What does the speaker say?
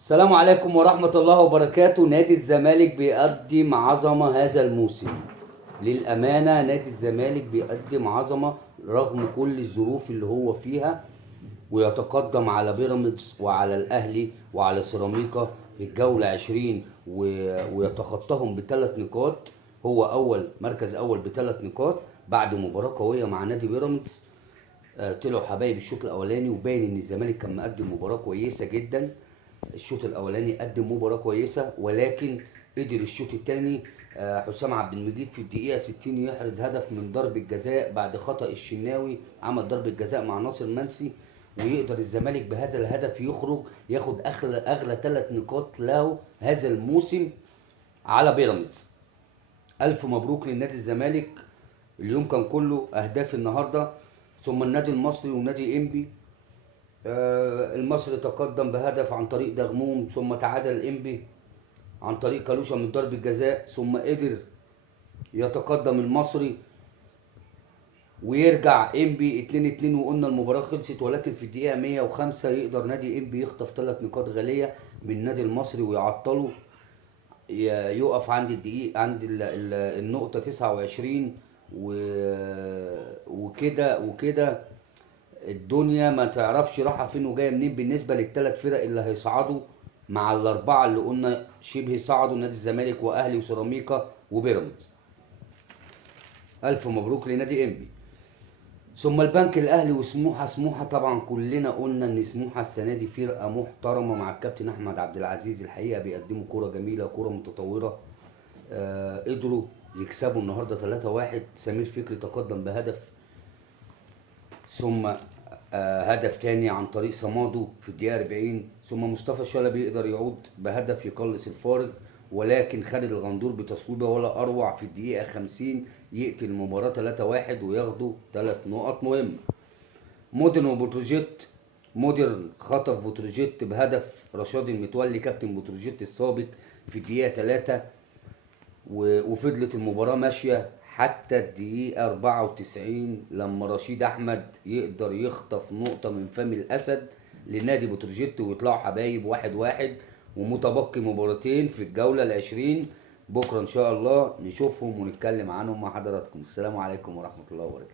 السلام عليكم ورحمة الله وبركاته. نادي الزمالك بيقدم عظمة هذا الموسم. للأمانة نادي الزمالك بيقدم عظمة رغم كل الظروف اللي هو فيها، ويتقدم على بيراميدز وعلى الأهلي وعلى سيراميكا في الجولة 20 ويتخطاهم بثلاث نقاط. هو مركز أول بثلاث نقاط بعد مباراة قوية مع نادي بيراميدز. طلعوا حبايب الشوط الأولاني، وباين إن الزمالك كان مقدم مباراة كويسة جدا. الشوط الاولاني قدم مباراه كويسه، ولكن قدر الشوط الثاني حسام عبد المجيد في الدقيقه 60 يحرز هدف من ضربه جزاء بعد خطا الشناوي. عمل ضربه جزاء مع ناصر منسي، ويقدر الزمالك بهذا الهدف يخرج ياخد اغلى ثلاث نقاط له هذا الموسم على بيراميدز. الف مبروك للنادي الزمالك. اليوم كان كله اهداف النهارده. ثم النادي المصري ونادي انبي. المصري تقدم بهدف عن طريق دغموم، ثم تعادل الانبي عن طريق كالوشا من ضربة جزاء، ثم قدر يتقدم المصري ويرجع انبي 2-2، وقلنا المباراة خلصت. ولكن في الدقيقة 105 يقدر نادي انبي يخطف ثلاث نقاط غالية من النادي المصري ويعطله، يقف عند النقطة 29. وكده الدنيا ما تعرفش رايحه فين وجايه منين بالنسبه للثلاث فرق اللي هيصعدوا مع الاربعه اللي قلنا شبه صعدوا: نادي الزمالك واهلي وسيراميكا وبيراميدز. الف مبروك لنادي انبي. ثم البنك الاهلي وسموحه. سموحه طبعا كلنا قلنا ان سموحه السنه دي فرقه محترمه مع الكابتن احمد عبد العزيز. الحقيقه بيقدموا كوره جميله، كوره متطوره. قدروا يكسبوا النهارده 3-1. سمير فكري تقدم بهدف، ثم هدف تاني عن طريق صمادو في الدقيقة 40، ثم مصطفى شلبي يقدر يعود بهدف يقلص الفارق. ولكن خالد الغندور بتصويبه ولا أروع في الدقيقة 50 يقتل المباراة 3-1 وياخدوا 3 نقط مهمة. مودرن خطف بتروجيت بهدف رشاد المتولي كابتن بتروجيت السابق في الدقيقة 3، وفضلت المباراة ماشية حتى الدقيقة 94 لما رشيد أحمد يقدر يخطف نقطة من فم الأسد لنادي بتروجيت ويطلعوا حبايب 1-1. ومتبقي مباراتين في الجولة 20. بكرة إن شاء الله نشوفهم ونتكلم عنهم مع حضراتكم. السلام عليكم ورحمة الله وبركاته.